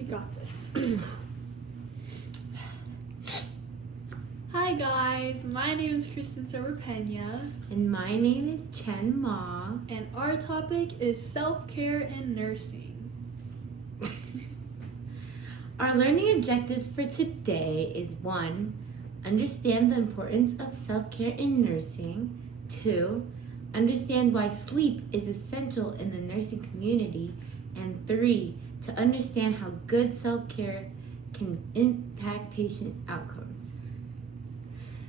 You got this. Hi guys, my name is Kristen Sober-Pena. And my name is Chen Ma. And our topic is self-care in nursing. Our learning objectives for today is 1. Understand the importance of self-care in nursing. 2. Understand why sleep is essential in the nursing community. And 3. To understand how good self-care can impact patient outcomes.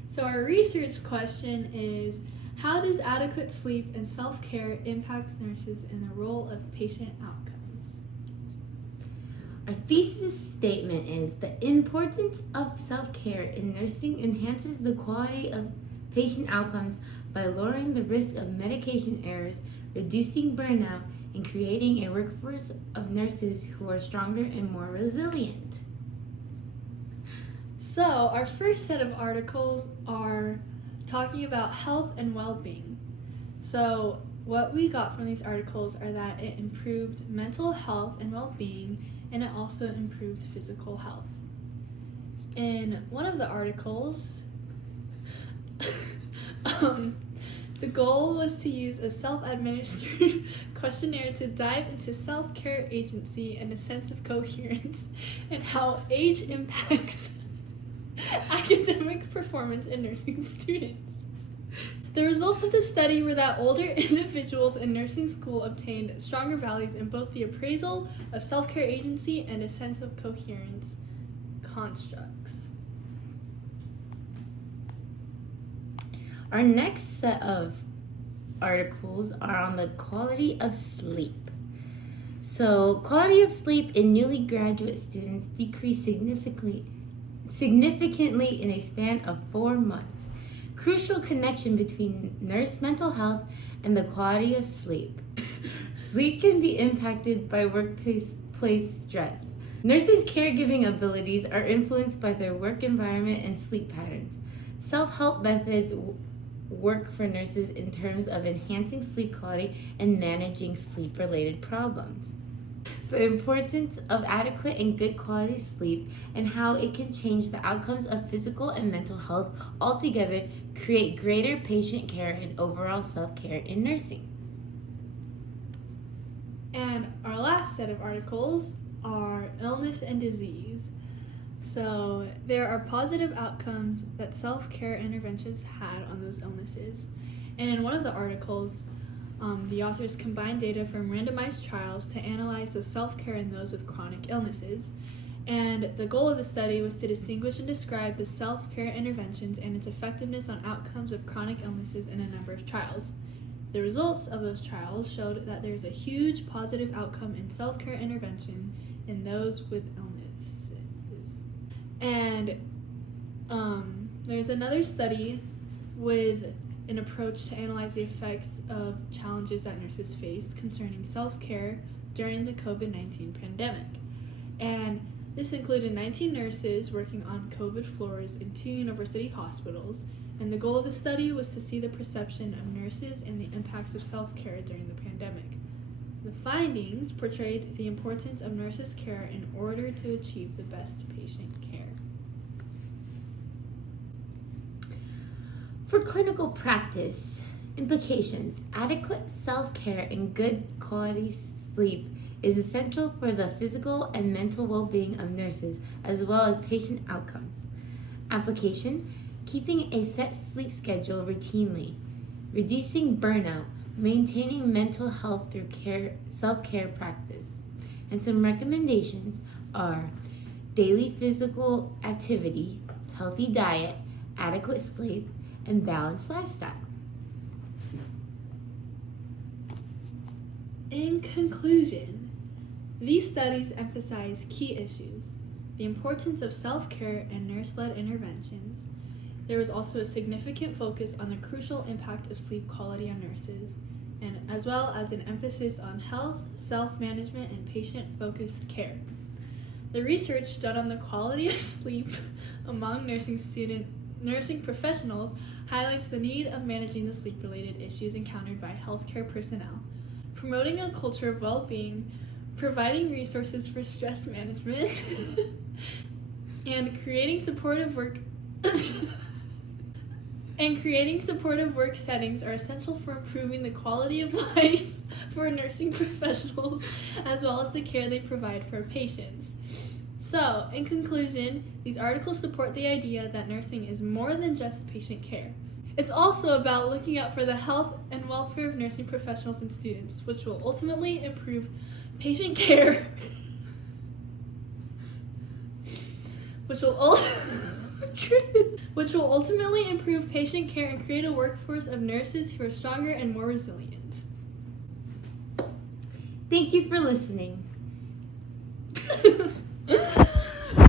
So our research question is, how does adequate sleep and self-care impact nurses in the role of patient outcomes? Our thesis statement is the importance of self-care in nursing enhances the quality of patient outcomes by lowering the risk of medication errors, reducing burnout, and creating a workforce of nurses who are stronger and more resilient. So our first set of articles are talking about health and well-being. So what we got from these articles are that it improved mental health and well-being, and it also improved physical health. In one of the articles, the goal was to use a self-administered questionnaire to dive into self-care agency and a sense of coherence and how age impacts academic performance in nursing students. The results of the study were that older individuals in nursing school obtained stronger values in both the appraisal of self-care agency and a sense of coherence constructs. Our next set of articles are on the quality of sleep. So, quality of sleep in newly graduate students decreased significantly in a span of 4 months. Crucial connection between nurse mental health and the quality of sleep. Sleep can be impacted by workplace stress. Nurses' caregiving abilities are influenced by their work environment and sleep patterns. Self-help methods work for nurses in terms of enhancing sleep quality and managing sleep-related problems. The importance of adequate and good quality sleep and how it can change the outcomes of physical and mental health altogether create greater patient care and overall self-care in nursing. And our last set of articles are illness and disease. So there are positive outcomes that self-care interventions had on those illnesses. And in one of the articles, the authors combined data from randomized trials to analyze the self-care in those with chronic illnesses. And the goal of the study was to distinguish and describe the self-care interventions and its effectiveness on outcomes of chronic illnesses in a number of trials. The results of those trials showed that there's a huge positive outcome in self-care intervention in those with illnesses. And there's another study with an approach to analyze the effects of challenges that nurses faced concerning self-care during the COVID-19 pandemic. And this included 19 nurses working on COVID floors in 2 university hospitals, and the goal of the study was to see the perception of nurses and the impacts of self-care during the pandemic. The findings portrayed the importance of nurses' care in order to achieve the best patient care. For clinical practice implications, adequate self-care and good quality sleep is essential for the physical and mental well-being of nurses as well as patient outcomes. Application: keeping a set sleep schedule routinely, reducing burnout, maintaining mental health through self-care practice. And some recommendations are daily physical activity, healthy diet, adequate sleep, and balanced lifestyle. In conclusion, these studies emphasize key issues: the importance of self-care and nurse-led interventions. There was also a significant focus on the crucial impact of sleep quality on nurses, and as well as an emphasis on health, self-management, and patient-focused care. The research done on the quality of sleep among nursing professionals highlights the need of managing the sleep-related issues encountered by healthcare personnel, promoting a culture of well-being, providing resources for stress management, and creating supportive work settings are essential for improving the quality of life for nursing professionals, as well as the care they provide for patients. So, in conclusion, these articles support the idea that nursing is more than just patient care. It's also about looking out for the health and welfare of nursing professionals and students, which will ultimately improve patient care, which will ultimately improve patient care and create a workforce of nurses who are stronger and more resilient. Thank you for listening.